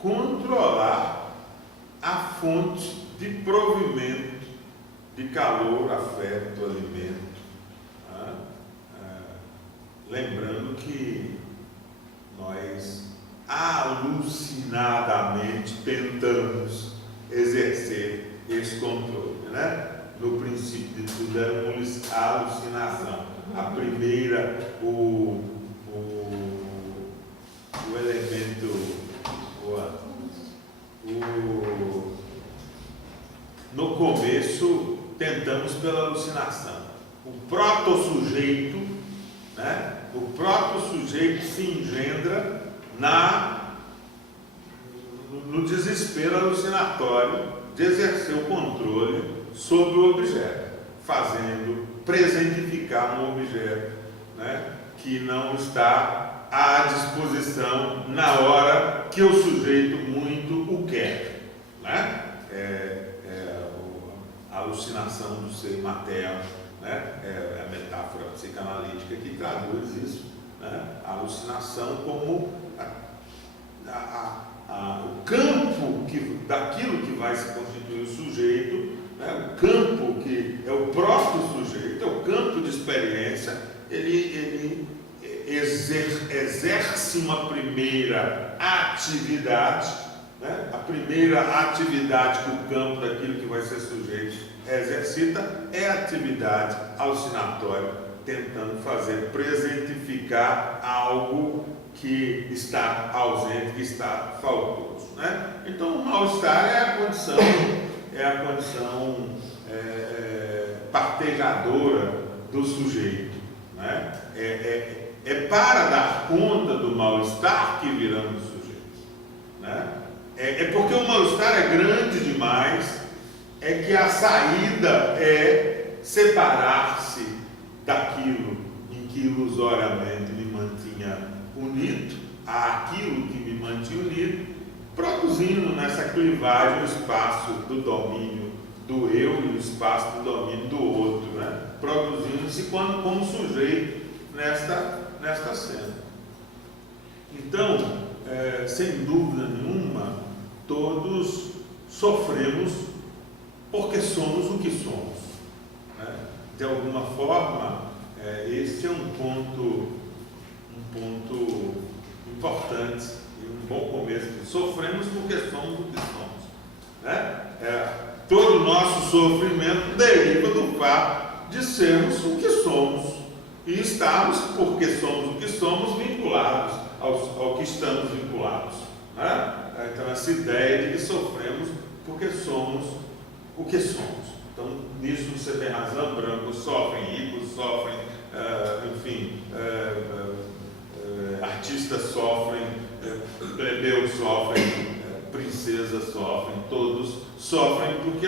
controlar a fonte de provimento de calor, afeto, alimento. Lembrando que nós alucinadamente tentamos exercer esse controle, né? No princípio de tudo é uma alucinação. A primeira, o elemento, no começo tentamos pela alucinação. O proto-sujeito, né? O proto-sujeito se engendra no desespero alucinatório de exercer o controle sobre o objeto, presentificar um objeto, né, que não está à disposição na hora que o sujeito muito o quer, né? A alucinação do ser materno, né? É a metáfora psicanalítica que traduz isso, né? A alucinação como o campo daquilo que vai se constituir o sujeito, né? O campo que é o próprio sujeito, é o campo de experiência, ele exerce uma primeira atividade, né? A primeira atividade que o campo daquilo que vai ser sujeito exercita é a atividade alucinatória, tentando presentificar algo que está ausente, que está faltoso, né? Então o mal-estar é a condição partejadora do sujeito, né? É para dar conta do mal-estar que viramos sujeitos, né? É porque o mal-estar é grande demais, é que a saída é separar-se daquilo em que ilusoriamente me mantinha unido, àquilo que me mantinha unido, produzindo nessa clivagem o espaço do domínio do eu e o espaço do domínio do outro, né? Produzindo-se como sujeito nesta cena. Então, sem dúvida nenhuma, todos sofremos porque somos o que somos, né? De alguma forma, este é um ponto importante e um bom começo. Sofremos porque somos o que somos, né? Todo o nosso sofrimento deriva do fato de sermos o que somos e estarmos, porque somos o que somos, vinculados ao que estamos vinculados, né? Então, essa ideia de que sofremos porque somos o que somos. Então, nisso você tem razão, brancos sofrem, ricos sofrem, artistas sofrem, plebeus sofrem, princesas sofrem, todos sofrem porque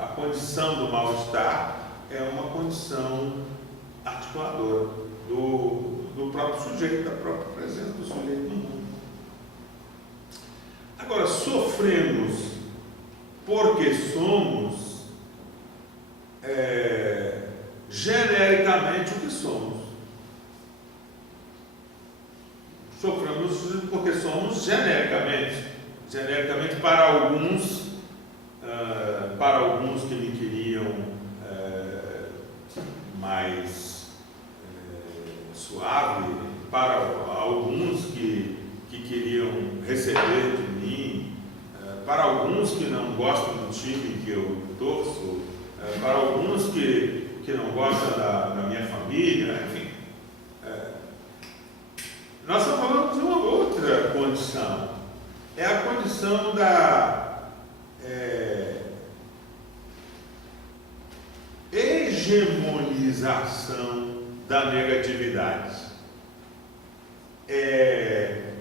a condição do mal-estar é uma condição articuladora do próprio sujeito, da própria presença do sujeito no mundo. Agora, sofremos porque somos genericamente o que somos. Sofremos porque somos genericamente para alguns que me queriam mais suave, para alguns que queriam receber de mim, para alguns que não gostam do time que eu torço, para alguns que não gostam da minha família, enfim. Nós estamos falando de uma outra condição. É a condição da hegemonização da negatividade.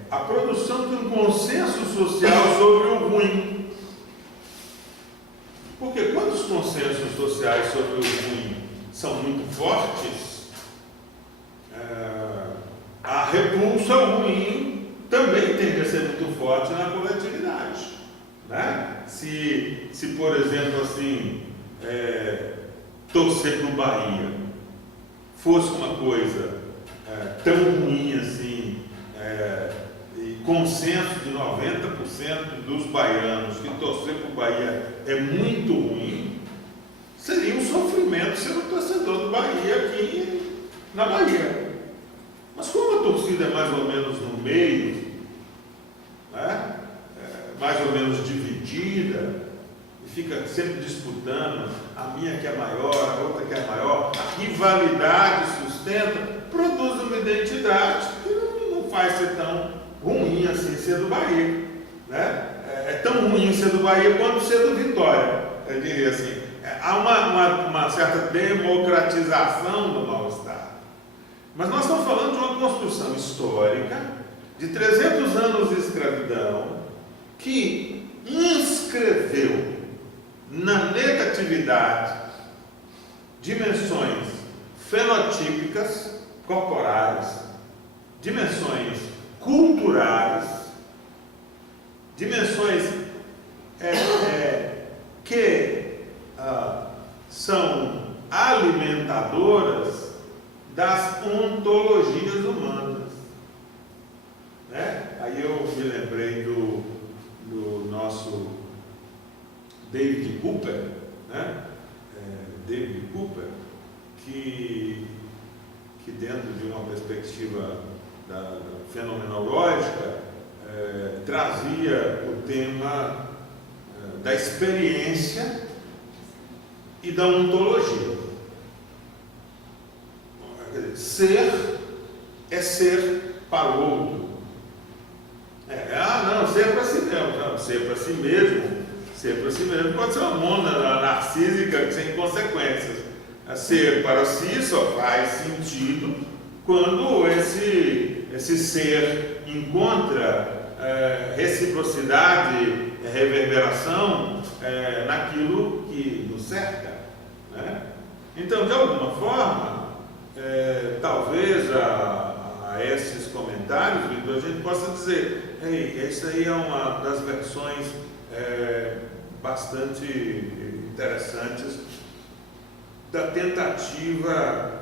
A produção de um consenso social sobre o ruim. Porque quando os consensos sociais sobre o ruim são muito fortes, a repulsa ao ruim também tende a ser muito forte na coletividade, né? Se por exemplo, assim, torcer para o Bahia fosse uma coisa tão ruim assim, e consenso de 90% dos baianos que torcer para o Bahia é muito ruim, seria um sofrimento ser um torcedor do Bahia aqui na Bahia. Mas como a torcida é mais ou menos no meio, né, mais ou menos dividida, e fica sempre disputando, a minha que é maior, a outra que é maior, a rivalidade sustenta, produz uma identidade que não faz ser tão ruim assim ser do Bahia, né? É tão ruim ser do Bahia quanto ser do Vitória, eu diria assim. Há uma certa democratização do mal-estar. Mas nós estamos falando de uma construção histórica de 300 anos de escravidão que inscreveu na negatividade dimensões fenotípicas corporais, dimensões culturais, dimensões que são alimentadoras das ontologias humanas, né? Aí eu me lembrei do nosso David Cooper, né? David Cooper, que dentro de uma perspectiva fenomenológica trazia o tema da experiência e da ontologia. Ser é ser para o outro. Ser para si mesmo. Não, ser para si mesmo. Ser para si mesmo pode ser uma mônada narcísica sem consequências. Ser para si só faz sentido quando esse ser encontra reciprocidade, reverberação naquilo que nos cerca, né? Então, de alguma forma, talvez a esses comentários, Vitor, a gente possa dizer: ei, isso aí é uma das versões bastante interessantes da tentativa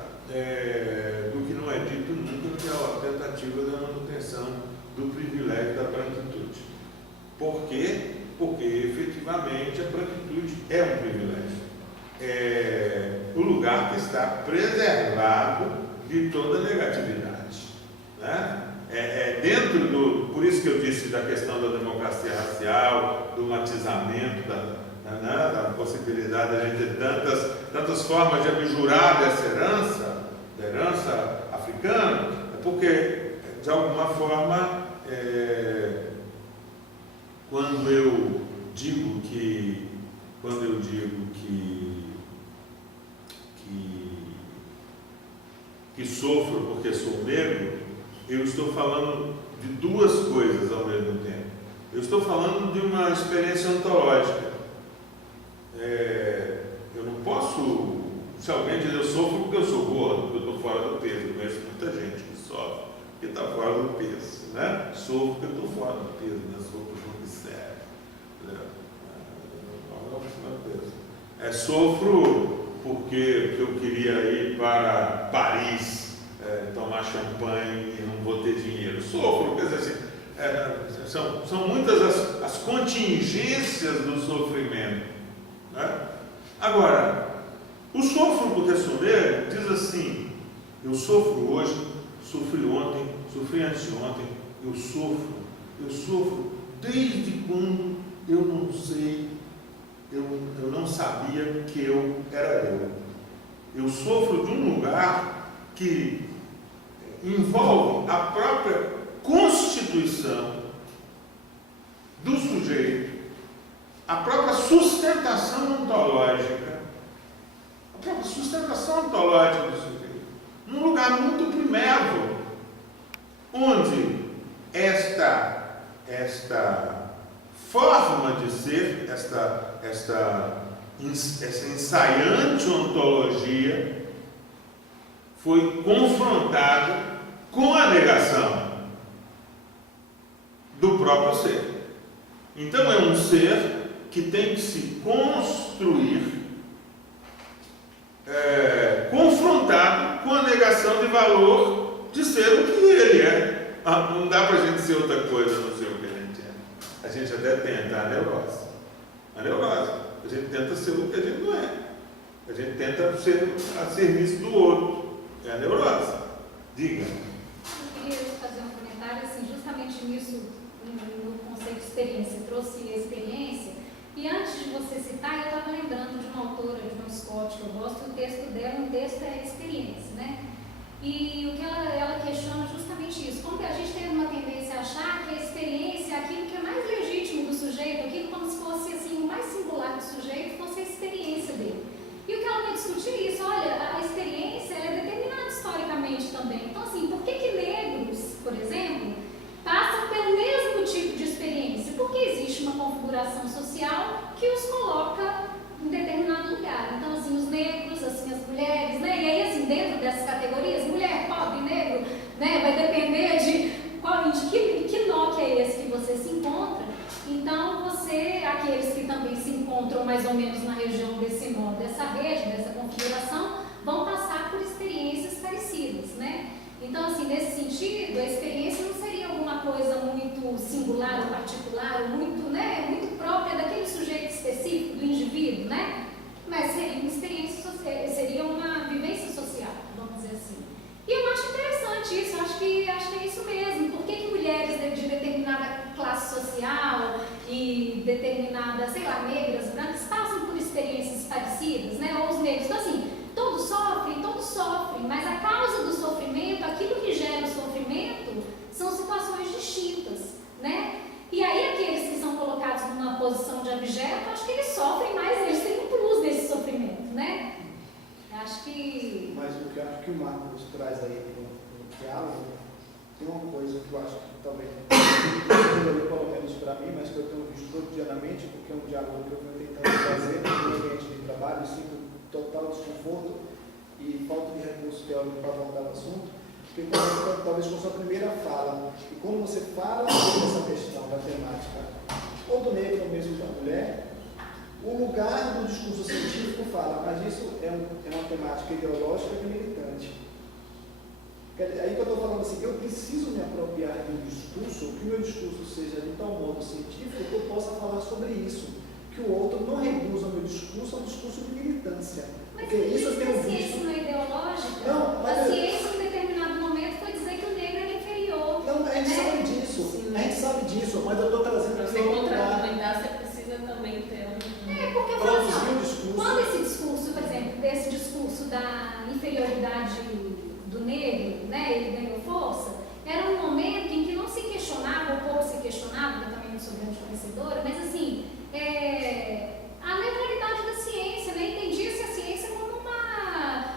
do que não é dito nunca, que é a tentativa da manutenção do privilégio da branquitude. Por quê? Porque efetivamente a branquitude é um privilégio. É o lugar que está preservado de toda negatividade, né? Por isso que eu disse da questão da democracia racial, do matizamento, da possibilidade de a gente ter tantas formas de abjurar dessa herança, da herança africana, porque, de alguma forma, quando eu digo que sofro porque sou negro, eu estou falando de duas coisas ao mesmo tempo. Eu estou falando de uma experiência ontológica. Eu não posso, se alguém diz eu sofro porque eu sou gordo, porque eu estou fora do peso. Eu conheço muita gente que sofre porque está fora do peso, né? Sofro porque eu estou fora do peso, né? Sofro porque eu me serve. Sofro porque eu queria ir para Paris tomar champanhe e não vou ter dinheiro. Sofro, quer dizer assim, são muitas as contingências do sofrimento, né? Agora, o sofro porque sou negro diz assim: eu sofro hoje, sofri ontem, sofri anteontem, eu sofro desde quando eu não sei, eu não sabia que eu era eu. Eu sofro de um lugar que envolve a própria constituição do sujeito, a própria sustentação ontológica, do sujeito, num lugar muito primevo, onde esta forma de ser, essa ensaiante ontologia foi confrontada com a negação do próprio ser. Então é um ser que tem que se construir confrontado com a negação de valor de ser o que ele é. Não dá para a gente ser outra coisa, não ser o que a gente é. A gente até tenta a neurose. A neurose. A gente tenta ser o que a gente não é. A gente tenta ser a serviço do outro. É a neurose. Diga. Eu queria fazer um comentário, assim, justamente nisso, no conceito de experiência. Eu trouxe a experiência. E antes de você citar, eu estava lembrando de uma autora, de uma Scott, que eu gosto, o texto dela, um texto é a experiência, né? E o que ela questiona é justamente isso, como que a gente tem uma tendência a achar que a experiência é aquilo que é mais legítimo do sujeito, aquilo como se fosse assim, o mais singular do sujeito fosse a experiência dele. E o que ela vai discutir é isso, olha, a experiência é determinada historicamente também. Então assim, por que negros, por exemplo, passam pelo mesmo tipo de experiência? Porque existe uma configuração social que os coloca em determinado lugar. Então, assim, os negros, assim, as mulheres, né? E aí, assim, dentro dessas categorias, mulher, pobre, negro, né? Vai depender de que nó que é esse que você se encontra. Então, aqueles que também se encontram mais ou menos na região desse nó, dessa rede, dessa configuração, vão passar por experiências parecidas, né? Então, assim, nesse sentido, a experiência não seria alguma coisa muito singular ou particular, ou muito, né, muito própria daquele sujeito específico, do indivíduo, né? Mas seria uma experiência social, seria uma vivência social, vamos dizer assim. E eu acho interessante isso, acho que é isso mesmo. Por que mulheres de determinada classe social e determinada, sei lá, negras, brancas, passam por experiências parecidas, né? Ou os negros, então assim, todos sofrem, mas a causa do sofrimento, aquilo que gera o sofrimento, são situações distintas, né? E aí aqueles que são colocados numa posição de objeto, acho que eles sofrem mais, eles têm um plus nesse sofrimento, né? Acho que... Mas o que eu acho que o Marcos traz aí no diálogo, tem uma coisa que eu acho que talvez não pelo menos para mim, mas que eu tenho visto cotidianamente, porque é um diálogo que eu venho tentando fazer no ambiente de trabalho, sinto total desconforto e falta de recurso teórico para abordar o assunto, porque talvez com a sua primeira fala, e quando você fala sobre essa questão da temática, ou do negro ou mesmo da mulher, o lugar do discurso científico fala, mas isso é uma temática ideológica e militante. Aí que eu estou falando assim, eu preciso me apropriar de um discurso, que o meu discurso seja de tal modo científico que eu possa falar sobre isso, que o outro não reduza o meu discurso a um discurso de militância. Mas porque isso eu tenho a ciência visto. não é ideológica? Não, mas a ciência, em determinado momento, foi dizer que o negro era inferior. Não, a gente né? sabe disso. Sim. A gente sabe disso, mas eu estou trazendo para aqui você um lugar. contra-argumentar, você precisa também ter Porque produzir um discurso. quando esse discurso, por exemplo, desse discurso da inferioridade do negro, né, ele ganhou força, era um momento em que não se questionava, ou pouco se questionava, eu também não sou grande conhecedora, mas assim, a neutralidade da ciência, né, entendia-se a ciência como uma...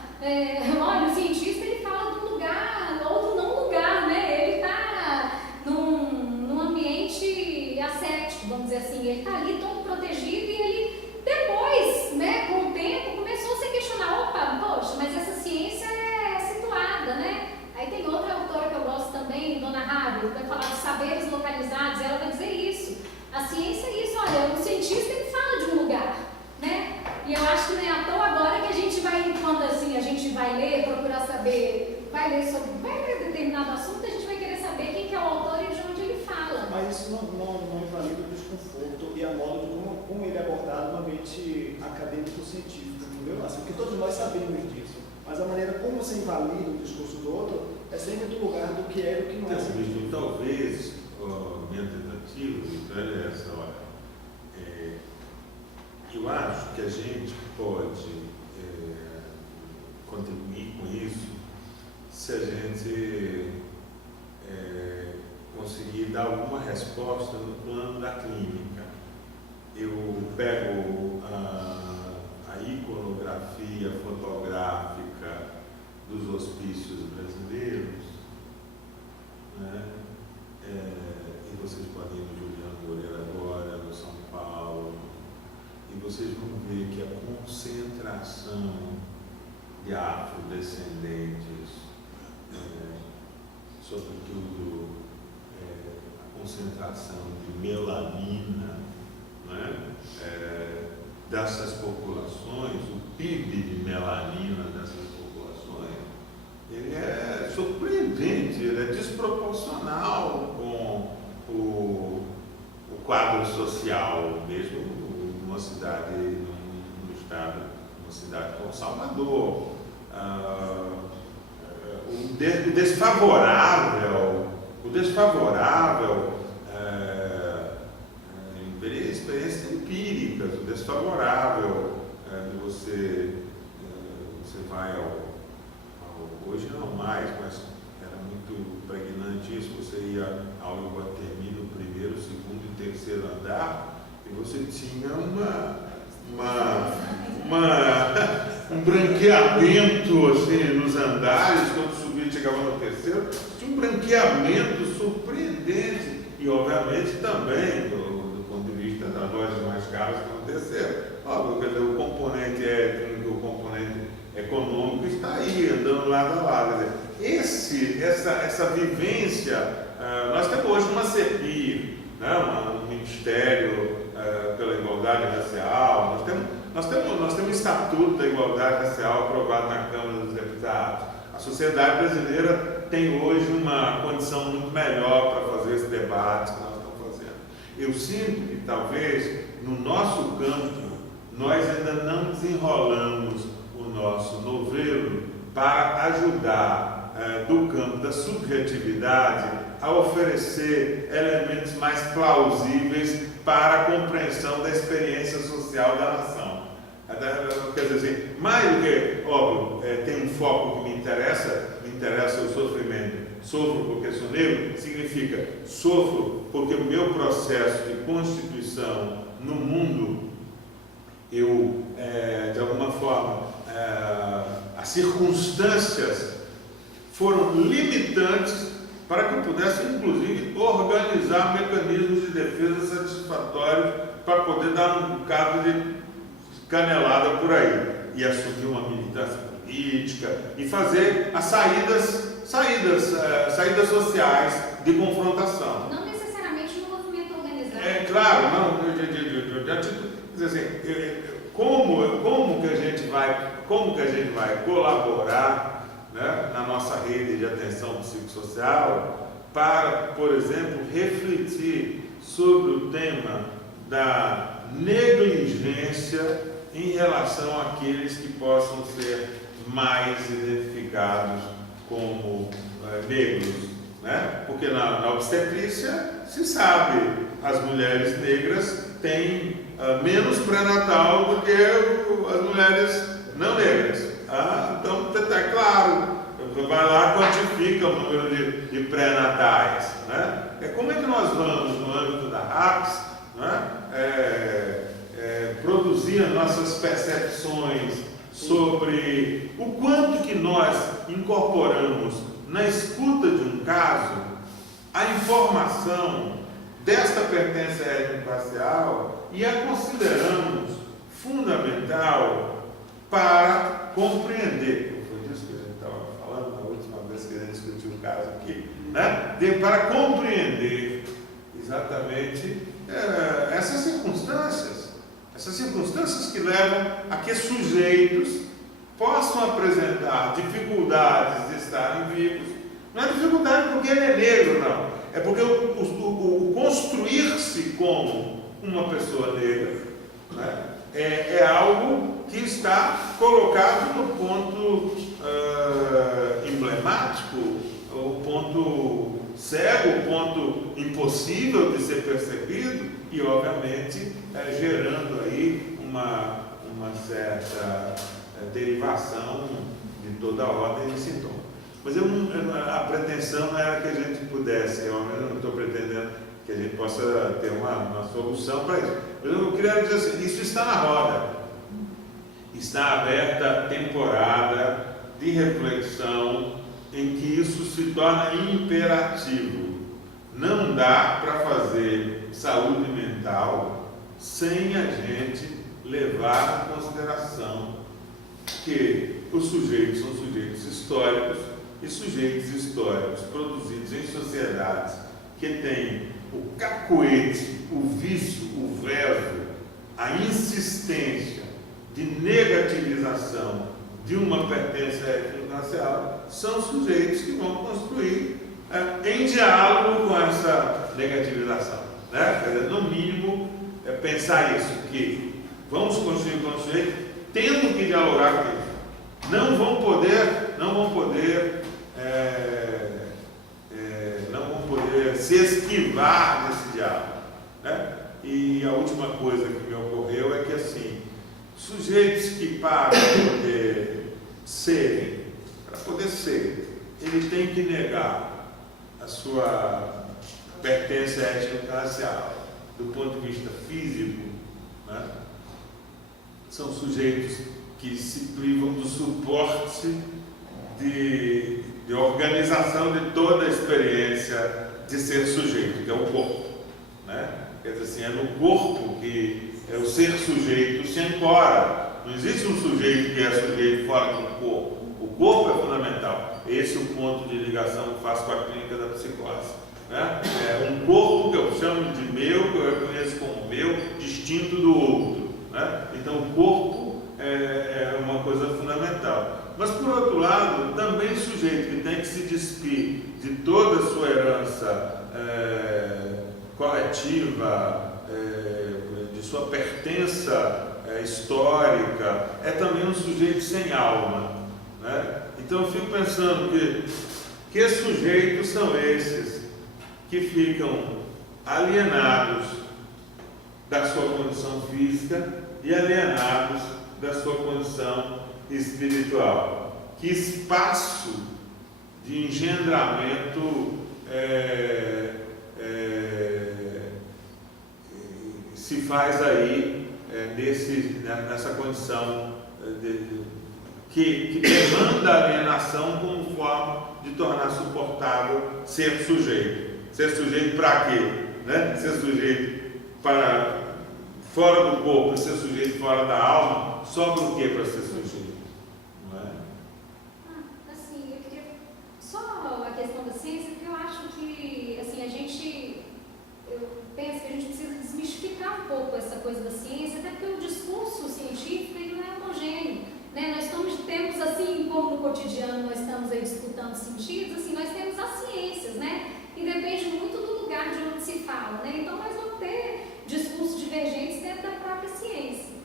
olha, o cientista ele fala do lugar ou do não lugar, né, ele está num ambiente ascético, vamos dizer assim, ele está ali todo protegido e ele depois, né, com o tempo, começou a se questionar, opa, poxa, mas essa ciência é situada, né? Aí tem outra autora que eu gosto também, Dona Harvey, que vai falar de saberes localizados, ela vai dizer isso. A ciência é isso, olha, o cientista ele fala de um lugar, né? E eu acho que não é à toa agora que a gente vai, quando assim, a gente vai ler, procurar saber, vai ler determinado assunto, a gente vai querer saber quem que é o autor e de onde ele fala. Mas isso não invalida o desconforto e a modo de como ele é abordado no ambiente acadêmico-científico, entendeu? Assim, porque todos nós sabemos disso, mas a maneira como você invalida o discurso do outro é sempre do lugar do que é e do que não é. Então, talvez, minha tentativa é essa, olha, eu acho que a gente pode contribuir com isso se a gente conseguir dar alguma resposta no plano da clínica. Eu pego a iconografia fotográfica dos hospícios brasileiros, né? E vocês podem ir no Juliano Moreira agora, no São Paulo, e vocês vão ver que a concentração de afrodescendentes, sobretudo a concentração de melanina, né? Dessas populações, o PIB de melanina dessas populações, ele é surpreendente. evidente, ele é desproporcional com o quadro social, mesmo numa cidade, num estado, numa cidade como Salvador. O desfavorável, experiências empíricas, o desfavorável de você vai hoje não mais, mas era muito pregnante isso, você ia ao Iguatemi no primeiro, segundo e terceiro andar e você tinha um branqueamento assim, nos andares, quando subia e chegava no terceiro, tinha um branqueamento surpreendente e obviamente também do ponto de vista das lojas mais caras que aconteceram. Óbvio, quer dizer, o componente étnico, o componente econômico está aí, andando lado a lado. Quer dizer, essa vivência, nós temos hoje uma CPI, né, um Ministério pela Igualdade Racial, nós temos o Estatuto da Igualdade Racial aprovado na Câmara dos Deputados. A sociedade brasileira tem hoje uma condição muito melhor para fazer esse debate que nós estamos fazendo. Eu sinto que talvez no nosso campo nós ainda não desenrolamos o nosso novelo para ajudar do campo da subjetividade a oferecer elementos mais plausíveis para a compreensão da experiência social da nação. Quer dizer assim, mais do que, óbvio, tem um foco que me interessa o sofrimento. Sofro porque sou negro, significa sofro porque o meu processo de constituição no mundo, eu, de alguma forma, as circunstâncias foram limitantes para que eu pudesse, inclusive, organizar mecanismos de defesa satisfatórios para poder dar um bocado de canelada por aí e assumir uma militância política e fazer as saídas sociais de confrontação. Não necessariamente no movimento organizado. Claro, não, já dizer assim, como que a gente vai colaborar, né, na nossa rede de atenção psicossocial para, por exemplo, refletir sobre o tema da negligência em relação àqueles que possam ser mais identificados como negros, né? Porque na obstetrícia se sabe, as mulheres negras têm menos pré-natal do que as mulheres não negras. Então está claro, vai lá, quantifica o número de pré-natais, né? Como é que nós vamos, no âmbito da RAPS, né, produzir as nossas percepções sobre o quanto que nós incorporamos na escuta de um caso a informação desta pertença étnico-racial e a consideramos fundamental para compreender, foi disso que a gente estava falando na última vez que a gente discutiu o caso aqui, né? Para compreender exatamente essas circunstâncias que levam a que sujeitos possam apresentar dificuldades de estarem vivos. Não é dificuldade porque ele é negro, não. É porque o construir-se como uma pessoa negra, né, é algo que está colocado no ponto emblemático, o ponto cego, o ponto impossível de ser percebido e, obviamente, gerando aí uma certa derivação de toda a ordem de sintomas. Mas a pretensão não era que a gente pudesse, eu não estou pretendendo que a gente possa ter uma solução para isso. Mas eu queria dizer assim, isso está na roda. Está aberta a temporada de reflexão em que isso se torna imperativo. Não dá para fazer saúde mental sem a gente levar em consideração que os sujeitos são sujeitos históricos e sujeitos históricos produzidos em sociedades que têm o cacoete, o vício, o verbo, a insistência de negativização de uma pertença étnico-racial são sujeitos que vão construir em diálogo com essa negativização. Né? Quer dizer, no mínimo, pensar isso, que vamos construir com o sujeito tendo que dialogar com ele. Não vão poder se esquivar desse diálogo. Né? E a última coisa que me ocorreu é que, assim, sujeitos que para poder ser, ele tem que negar a sua pertença étnico-racial do ponto de vista físico. Né? São sujeitos que se privam do suporte de organização de toda a experiência de ser sujeito, que é o corpo. Né? Quer dizer assim, é no corpo que o ser sujeito se ancora. Não existe um sujeito que é sujeito fora do corpo. O corpo é fundamental. Esse é o ponto de ligação que faço com a clínica da psicose. Né? É um corpo que eu chamo de meu, que eu reconheço como meu, distinto do outro. Né? Então o corpo é uma coisa fundamental. Mas, por outro lado, também sujeito que tem que se despir de toda a sua herança coletiva, de sua pertença histórica, é também um sujeito sem alma. Né? Então eu fico pensando que sujeitos são esses que ficam alienados da sua condição física e alienados da sua condição espiritual. Que espaço de engendramento se faz aí nessa condição que demanda a alienação como forma de tornar suportável ser sujeito. Ser sujeito para quê? Né? Ser sujeito para fora do corpo, ser sujeito fora da alma, sobra o que para ser sujeito? Não é? Assim, eu queria só a questão da ciência, porque eu acho que assim, eu penso que a gente precisa desmistificar um pouco essa coisa da ciência, até porque o discurso científico ele não é homogêneo. Né? Nós temos assim, como no cotidiano nós estamos aí disputando sentidos, assim, nós temos as ciências, né? E depende muito do lugar de onde se fala, né? Então nós vamos ter discursos divergentes dentro da própria ciência.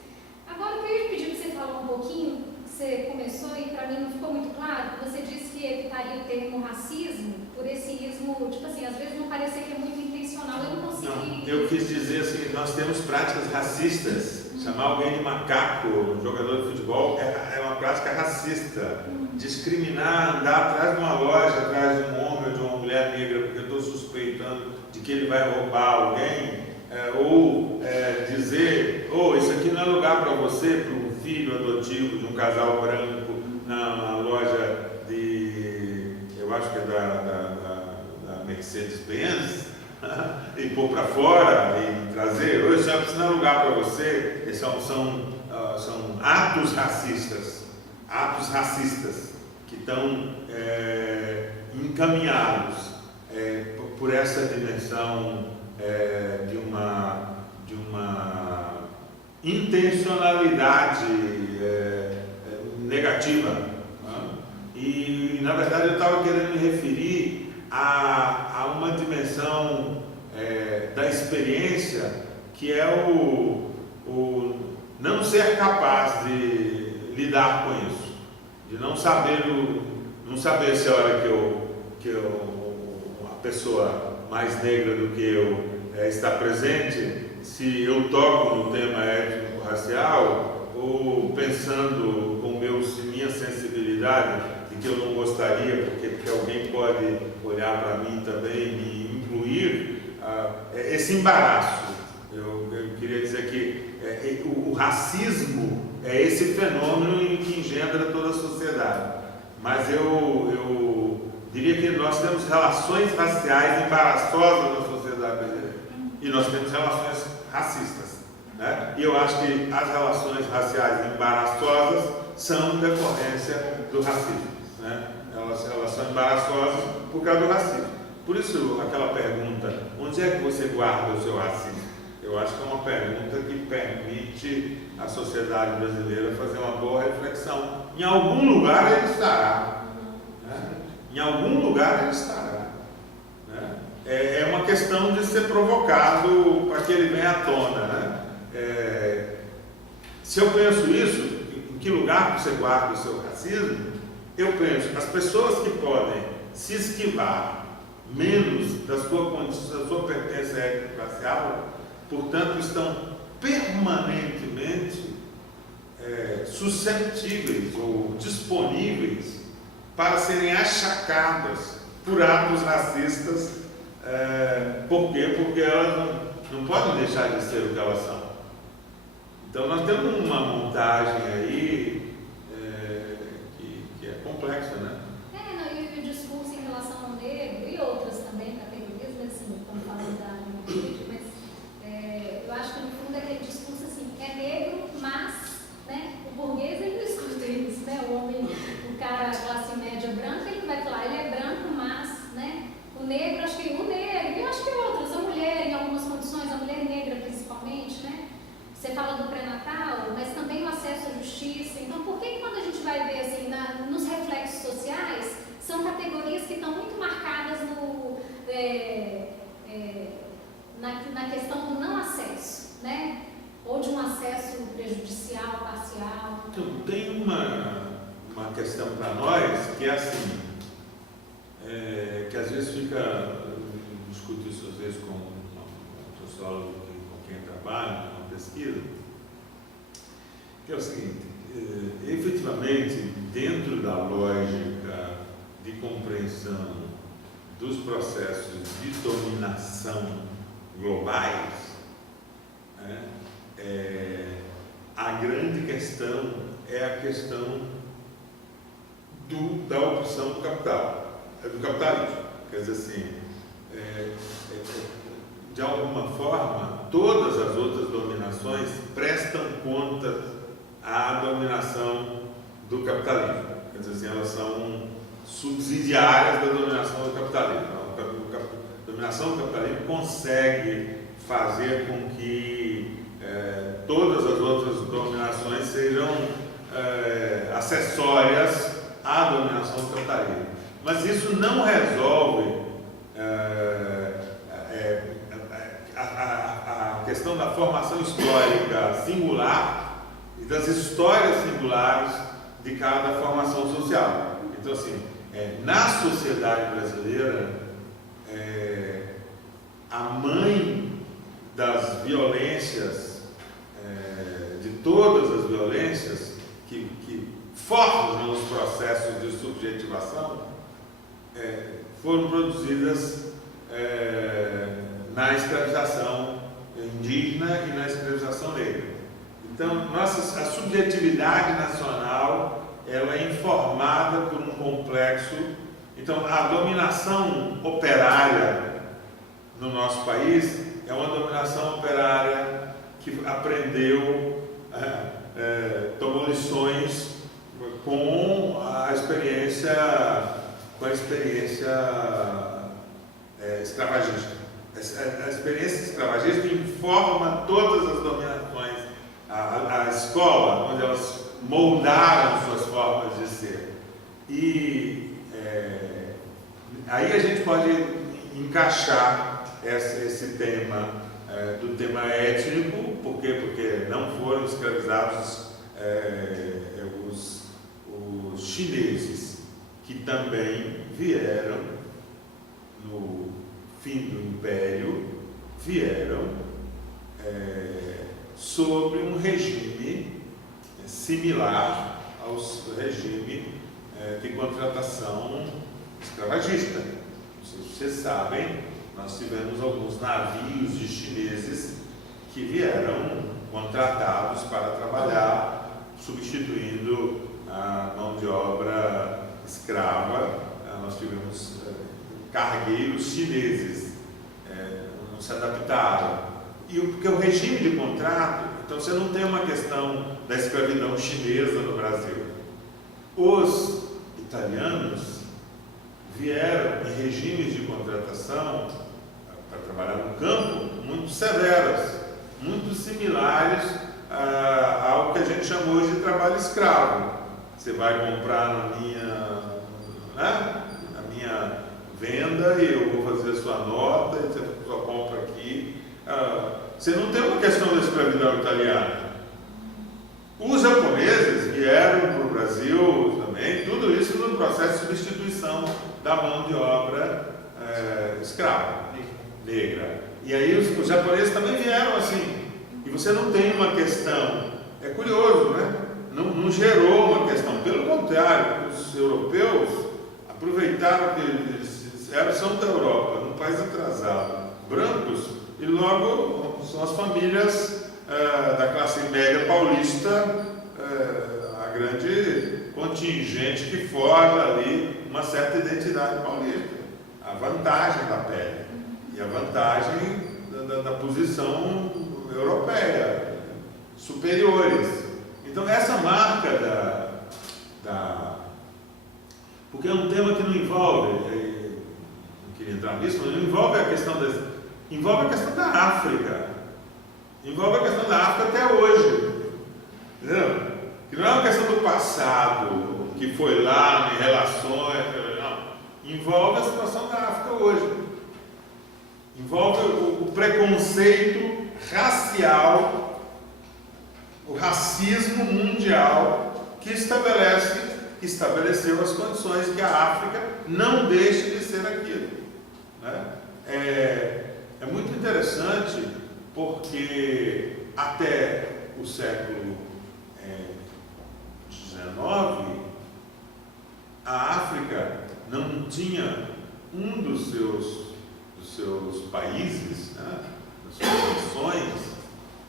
Agora, o que eu ia pedir para você falar um pouquinho, você começou e para mim não ficou muito claro, você disse que evitaria o termo racismo por esse ismo, tipo assim, às vezes não parecia que é muito intencional, eu não consegui... Não, eu quis dizer assim, nós temos práticas racistas. Chamar alguém de macaco, um jogador de futebol, é uma prática racista. Discriminar, andar atrás de uma loja, atrás de um homem ou de uma mulher negra, porque eu estou suspeitando de que ele vai roubar alguém, ou dizer, isso aqui não é lugar para você, para um filho adotivo de um casal branco na loja eu acho que é da Mercedes-Benz, e pôr para fora e trazer, isso não é lugar para você. São atos racistas que estão encaminhados por essa dimensão de uma intencionalidade negativa. Né? E na verdade eu estava querendo me referir a uma dimensão da experiência que é o não ser capaz de lidar com isso, de não saber se a hora que a pessoa mais negra do que eu está presente, se eu toco no tema étnico-racial ou pensando com minha sensibilidade de que eu não gostaria, porque alguém pode olhar para mim também e me incluir, esse embaraço. Eu queria dizer que o racismo é esse fenômeno que engendra toda a sociedade. Mas eu diria que nós temos relações raciais embaraçosas na sociedade brasileira. E nós temos relações racistas. Né? E eu acho que as relações raciais embaraçosas são decorrência do racismo. Né? Elas são embaraçosas por causa do racismo. Por isso, aquela pergunta, onde é que você guarda o seu racismo? Eu acho que é uma pergunta que permite à sociedade brasileira fazer uma boa reflexão. Em algum lugar ele estará. Né? Em algum lugar ele estará. Né? É uma questão de ser provocado para que ele venha à tona. Né? Se eu penso isso, em que lugar você guarda o seu racismo? Eu penso, as pessoas que podem se esquivar menos da sua condição, da sua pertença étnico-racial, portanto, estão permanentemente susceptíveis ou disponíveis para serem achacadas por atos racistas. Por quê? Porque elas não podem deixar de ser o que elas são. Então, nós temos uma montagem aí que é complexa, né? E o discurso em relação ao negro e outras também categorias, mas assim, como falando da minha mas eu acho que no fundo é aquele discurso assim, é negro, mas, né, o burguês ele não escuta isso, né? O homem, o cara, a classe média branca, ele vai falar, ele é branco, mas, né? O negro, acho que o negro, eu acho que outros, a mulher em algumas condições, a mulher negra principalmente, né? Você fala do pré-natal, mas também o acesso à justiça. Então, por que quando a gente vai ver assim, nos reflexos sociais, são categorias que estão muito marcadas na questão do não acesso, né? Ou de um acesso prejudicial, parcial? Então, tem uma questão para nós que é assim, que às vezes fica, eu discuto isso às vezes com um sociólogo com quem trabalho, pesquisa, que é o seguinte, efetivamente, dentro da lógica de compreensão dos processos de dominação globais, né, a grande questão é a questão da opção do capital, do capitalismo. Quer dizer assim, de alguma forma, todas as outras dominações prestam conta à dominação do capitalismo. Quer dizer assim, elas são subsidiárias da dominação do capitalismo. A dominação do capitalismo consegue fazer com que todas as outras dominações sejam acessórias à dominação do capitalismo. Mas isso não resolve a questão da formação histórica singular e das histórias singulares de cada formação social. Então, assim, na sociedade brasileira, a mãe das violências, de todas as violências que forjam os processos de subjetivação, foram produzidas na escravização indígena e na escravização negra. Então, a subjetividade nacional ela é informada por um complexo. Então, a dominação operária no nosso país é uma dominação operária que aprendeu, tomou lições com a experiência escravagista. A experiência escravagista informa todas as dominações, a escola, onde elas moldaram suas formas de ser. E aí a gente pode encaixar esse tema do tema étnico. Por quê? Porque não foram escravizados os chineses, que também vieram no fim do Império, vieram sobre um regime similar ao regime de contratação escravagista. Vocês sabem, nós tivemos alguns navios de chineses que vieram contratados para trabalhar, substituindo a mão de obra escrava. Nós tivemos cargueiros chineses, não se adaptaram. Porque o regime de contrato, então você não tem uma questão da escravidão chinesa no Brasil. Os italianos vieram em regimes de contratação para trabalhar no campo muito severos, muito similares ao que a gente chamou hoje de trabalho escravo. Você vai comprar na minha venda e eu vou fazer a sua nota, e você só compra aqui. Você não tem uma questão da escravidão italiana. Os japoneses vieram para o Brasil também, tudo isso no processo de substituição da mão de obra escrava, negra. E aí os japoneses também vieram assim. E você não tem uma questão, é curioso, né? Não gerou uma questão, pelo contrário, os europeus aproveitaram que eles são da Europa, num país atrasado, brancos, e logo são as famílias da classe média paulista, a grande contingente que forma ali uma certa identidade paulista, a vantagem da pele e a vantagem da posição europeia, superiores. Então essa marca porque é um tema que não envolve, não queria entrar nisso, mas não envolve a questão envolve a questão da África. Envolve a questão da África até hoje. Entendeu? Que não é uma questão do passado, que foi lá em relações, não. Envolve a situação da África hoje. Envolve o preconceito racial, o racismo mundial que estabeleceu as condições que a África não deixe de ser aquilo. Né? É muito interessante porque até o século XIX a África não tinha um dos seus países, né, das suas nações,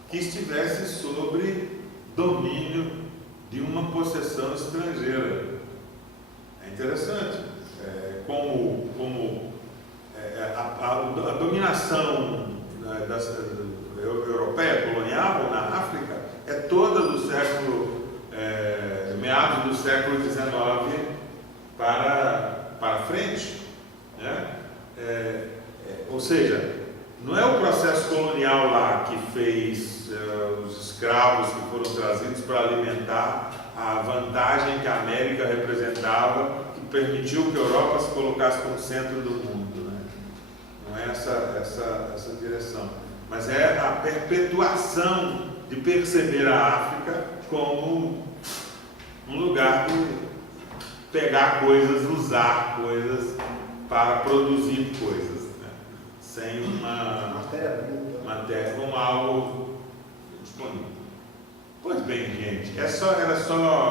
que estivesse sob domínio de uma possessão estrangeira. É interessante como a dominação europeia colonial na África é toda do século meados do século XIX para frente, né? Ou seja, não é o processo colonial lá que fez os escravos que foram trazidos para alimentar a vantagem que a América representava, que permitiu que a Europa se colocasse como centro do mundo, né? Não é essa direção, mas é a perpetuação de perceber a África como um lugar de pegar coisas, usar coisas para produzir coisas, né? Sem uma matéria como algo disponível. Pois bem, gente, era só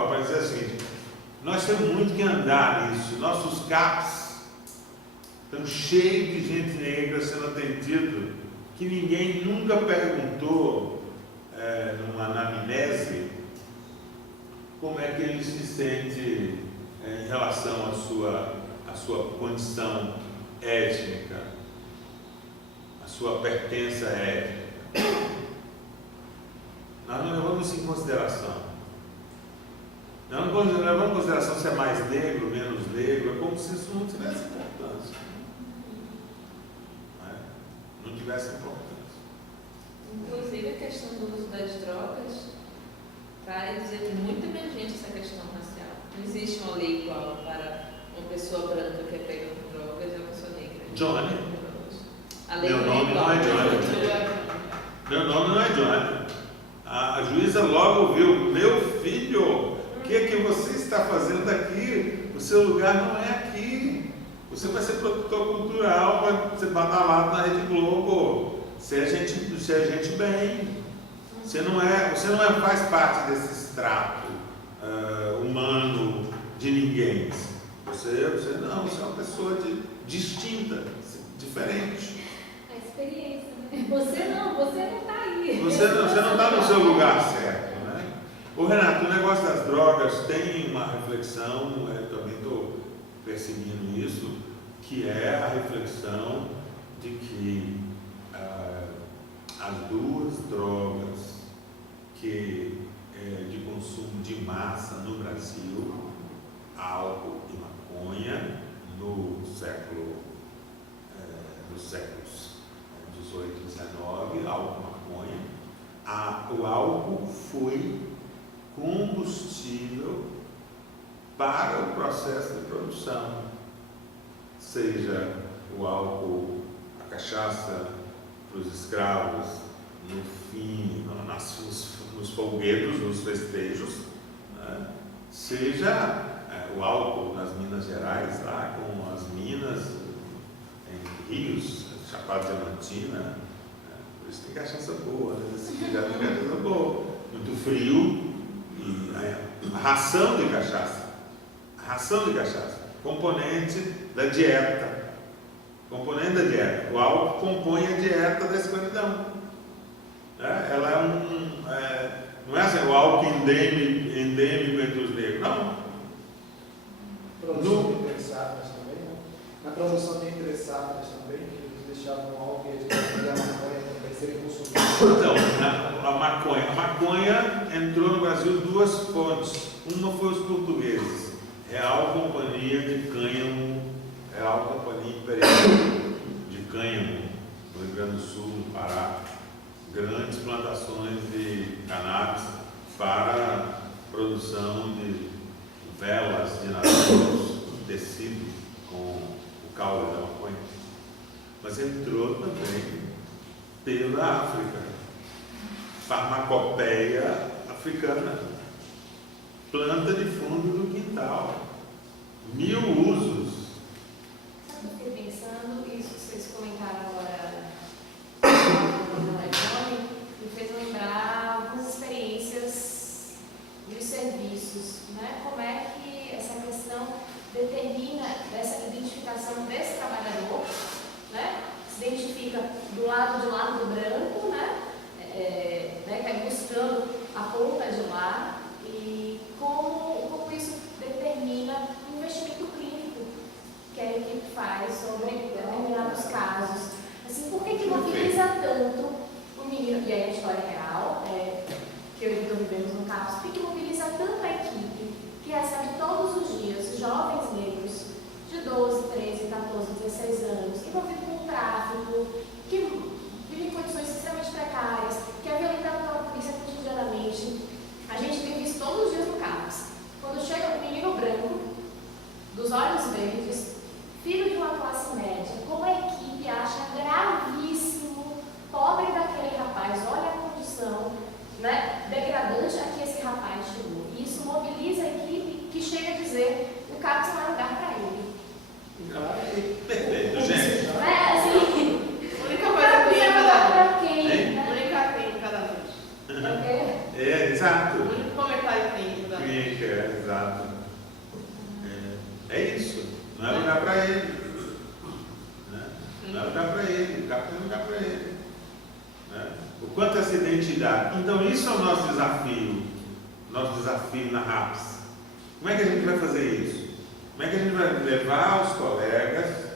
para dizer assim, nós temos muito que andar nisso. Nossos CAPs estão cheios de gente negra sendo atendido, que ninguém nunca perguntou numa anamnese como é que ele se sente em relação à sua condição étnica, à sua pertença étnica. Nós não levamos isso em consideração. Nós não levamos em consideração se é mais negro, menos negro, é como se isso não tivesse importância. Não tivesse importância. Inclusive a questão do uso das drogas traz muita emergente essa questão racial. Não existe uma lei igual para uma pessoa branca que é pega com drogas e uma pessoa negra. Johnny. A lei Meu nome não é Johnny. Meu nome não é Johnny. A juíza logo ouviu: meu filho, o que é que você está fazendo aqui? O seu lugar não é aqui. Você vai ser produtor cultural, vai ser badalado na Rede Globo. Você é gente bem. Você não faz parte desse extrato humano de ninguém. Você não, você é uma pessoa distinta, diferente. A experiência, né? Você não está aí. Você não está no seu lugar certo, né? Ô Renato, o negócio das drogas tem uma reflexão, eu também estou perseguindo isso, que é a reflexão de que as duas drogas de consumo de massa no Brasil, álcool e maconha, nos séculos 18 e 19, álcool e maconha, o álcool foi combustível para o processo de produção. seja o álcool, a cachaça para os escravos, no fim, nos folguedos, nos festejos, né? Seja o álcool nas Minas Gerais, lá com as minas em rios, Chapada Diamantina, né? Por isso tem cachaça boa, né? Esse já tem cachaça boa, muito frio, e a ração de cachaça, componente da dieta. O álcool compõe a dieta da escravidão. Ela não é assim, o álcool endêmico entre os negros, não. Produção de entre-safras também, né? Na produção de entre-safras também, que eles deixavam o álcool e a maconha também serem consumidos. Então, a maconha entrou no Brasil duas fontes. Uma foi os portugueses, Real Companhia de Cânhamo, Real Companhia Imperial de Cânhamo, no Rio Grande do Sul, no Pará. Grandes plantações de cannabis para produção de velas de navios, tecido com o caule da maconha. Mas entrou também pela África, farmacopeia africana, planta de fundo do quintal, 1000 usos. Sabe o que eu fiquei pensando? Isso que vocês comentaram agora me fez lembrar algumas experiências e os serviços, né? Como é que essa questão determina essa identificação desse trabalhador, né? Se identifica do lado de lá do branco, né? Que é buscando a ponta de lá, e como isso determina o investimento clínico que a equipe faz sobre determinados casos. Assim, por que mobiliza tanto o menino, e aí a história real, que eu e o Vitor vivemos no caso, por que mobiliza tanto a equipe que recebe todos os dias jovens negros de 12, 13, 14, 16 anos, envolvidos com o tráfico, que vivem em condições extremamente precárias, que é violentado pela polícia cotidianamente. A gente tem visto todos os dias no CAPS. Quando chega um menino branco, dos olhos verdes, filho de uma classe média, como a equipe acha gravíssimo, pobre daquele rapaz, olha a condição, né, degradante a que esse rapaz chegou. E isso mobiliza a equipe que chega a dizer: o CAPS não é lugar para ele. Perfeito, gente. Assim, A única coisa que tem cada para quem? A única que tem cada noite. Exato. O único comentário que tem cada noite. Clínica, exato. É isso. Não é lugar para ele. Né? Não é lugar para ele. O CAPS não é lugar para ele. Né? O quanto essa identidade. Então, isso é o nosso desafio. Nosso desafio na RAPS. Como é que a gente vai fazer isso? Como é que a gente vai levar aos colegas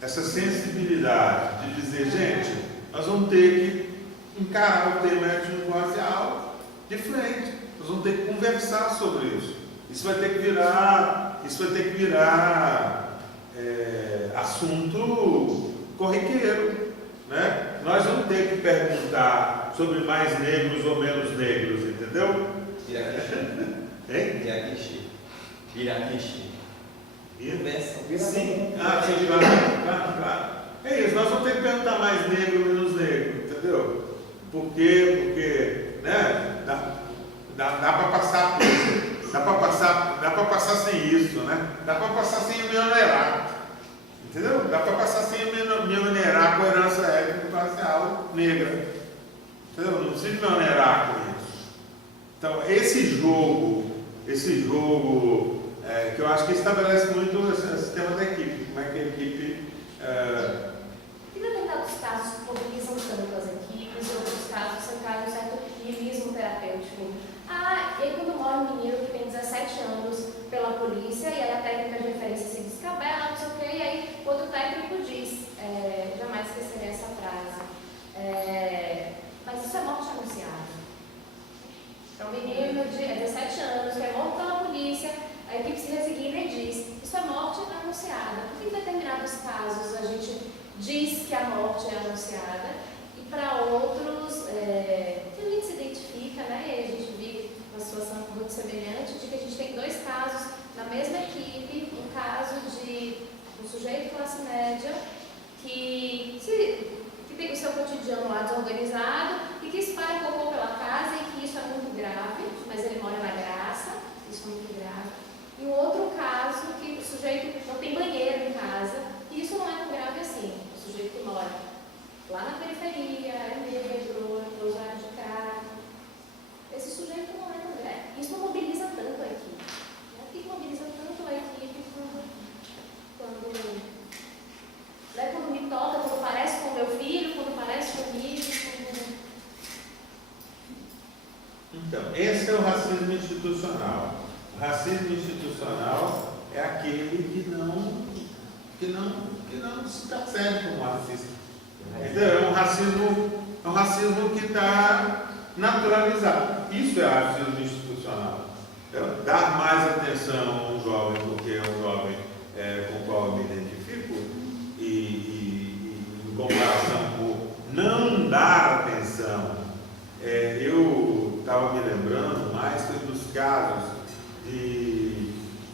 essa sensibilidade de dizer: gente, nós vamos ter que encarar o tema étnico-racial de frente. Nós vamos ter que conversar sobre isso. Isso vai ter que virar assunto corriqueiro, né? Nós vamos ter que perguntar sobre mais negros ou menos negros, entendeu? Iraquishi. Sim. Sim, claro. É isso, nós vamos ter que perguntar mais negro ou menos negro, entendeu? Por quê? Porque, né? Dá para passar por. Dá para passar sem isso, né? Dá para passar sem me onerar, entendeu? Dá para passar sem me onerar com a herança étnico-racial negra, entendeu? Não preciso me onerar com isso. Então, esse jogo que eu acho que estabelece muito o sistema da equipe, como é que a equipe... Em determinados casos mobilizam tanto as equipes, em outros casos você cai um certo niilismo terapêutico. E aí quando morre um menino que tem 17 anos pela polícia, e aí a técnica de referência se descabela, não sei o quê, e aí outro técnico diz, jamais esquecerei essa frase, mas isso é morte anunciada. É um menino de 17 anos que é morto pela polícia, a equipe se resigna e diz: isso é morte anunciada. Porque em determinados casos a gente diz que a morte é anunciada, e para outros a gente se identifica, né? E aí a gente vive uma situação muito semelhante, de que a gente tem dois casos na mesma equipe, um caso de um sujeito classe Então, esse é o racismo institucional. O racismo institucional é aquele que não se percebe como racista. Então, é um racismo que está naturalizado. Isso é racismo institucional. Então, dar mais atenção a um jovem porque é um jovem com o qual eu me identifico e em comparação por não dar atenção. Eu estava me lembrando mais dos casos de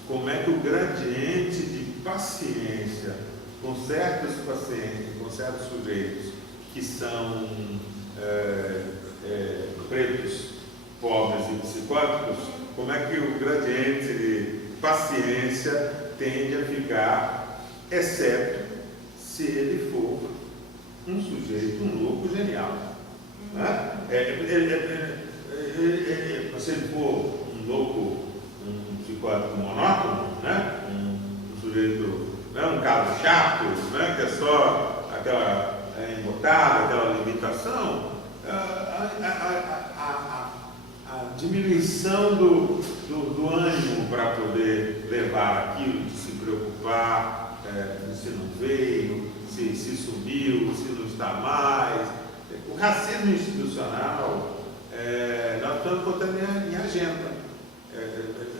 como é que o gradiente de paciência com certos pacientes, com certos sujeitos que são pretos, pobres e psicóticos, como é que o gradiente de paciência tende a ficar, exceto se ele for um sujeito, um louco genial. Né? Se ele for um louco, um psicótico monótono, né? um sujeito, né? Um caso chato, né? Que é só aquela embotada, aquela limitação, a diminuição do ânimo para poder levar aquilo, de se preocupar, se não veio, se subiu, se não está mais. O racismo institucional, nós estamos botando em agenda.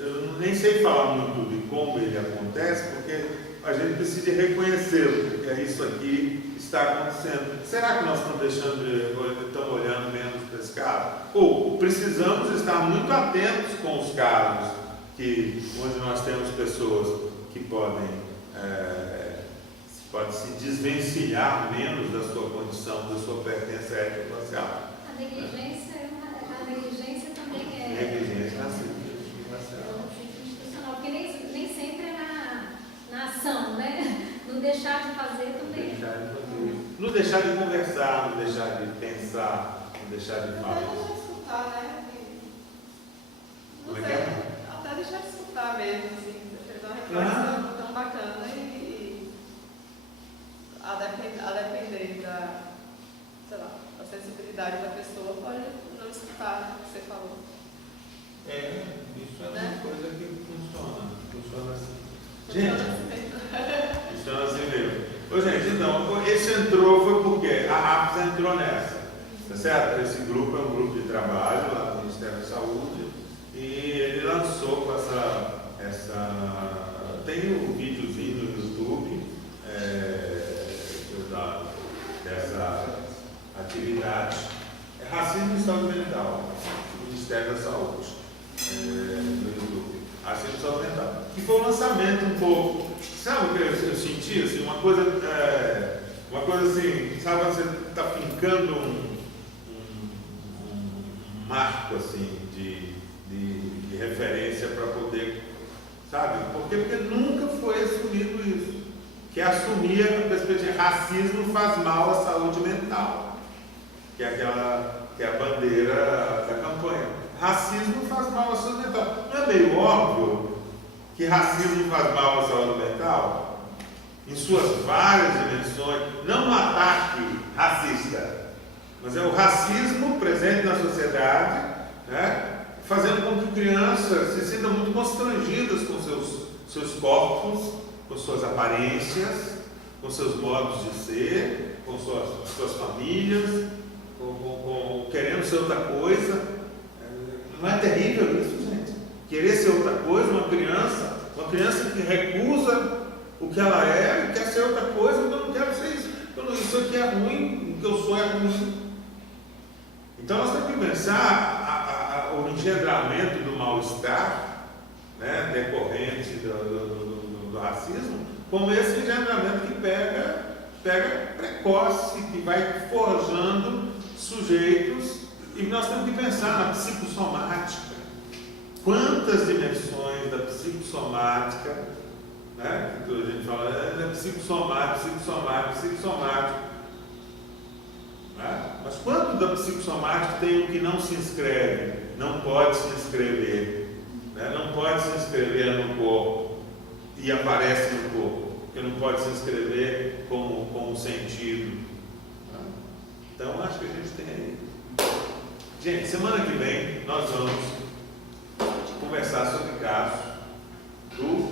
Eu nem sei falar muito de como ele acontece, porque a gente precisa reconhecê-lo, porque isso aqui está acontecendo. Será que nós estamos olhando menos para esse caso? Ou precisamos estar muito atentos com os casos onde nós temos pessoas que podem se desvencilhar menos da sua condição, da sua pertença étnico-racial. A negligência também é. Negligência racial. Institucional, porque nem sempre é na ação, né? Não deixar de fazer também. Não deixar de conversar, não deixar de pensar, não deixar de falar. Até deixar de escutar, né? Não Como é sei, que é? até deixar de escutar mesmo, assim. Fez uma reflexão tão bacana e a depender da sensibilidade da pessoa, pode não escutar o que você falou. Isso é uma coisa que funciona assim. Funciona assim mesmo. Ô, gente, então, esse entrou foi porque a APS entrou nessa, tá certo? Esse grupo é um grupo de trabalho lá do Ministério da Saúde e ele lançou com tem um videozinho no YouTube dessa atividade. É racismo e saúde mental, do Ministério da Saúde, no YouTube. Racismo e saúde mental. E foi um lançamento um pouco. Sabe o que eu senti? Assim, uma coisa assim, sabe, você está fincando um marco assim, de referência para poder, sabe? Porque nunca foi assumido isso. Que assumir a perspectiva de racismo faz mal à saúde mental, que é a bandeira da campanha. Racismo faz mal à saúde mental. Não é meio óbvio que racismo faz mal à saúde mental? Em suas várias dimensões, não um ataque racista, mas é o racismo presente na sociedade, né, fazendo com que crianças se sintam muito constrangidas com seus corpos, com suas aparências, com seus modos de ser, com suas famílias, querendo ser outra coisa. Não é terrível isso, gente? Querer ser outra coisa, uma criança que recusa o que ela é e quer ser outra coisa, eu não quero ser isso. Isso aqui é ruim, o que eu sou é ruim. Então nós temos que pensar o engendramento do mal-estar, né, decorrente do racismo, como esse engendramento que pega precoce, que vai forjando sujeitos, e nós temos que pensar na psicossomática. Quantas dimensões da psicossomática, né, que a gente fala, psicossomático. Né? Mas quanto da psicossomática tem o que não se inscreve, não pode se inscrever, né? Não pode se inscrever no corpo e aparece no corpo, porque não pode se inscrever como sentido. Né? Então acho que a gente tem aí Gente, semana que vem nós vamos conversar sobre casos do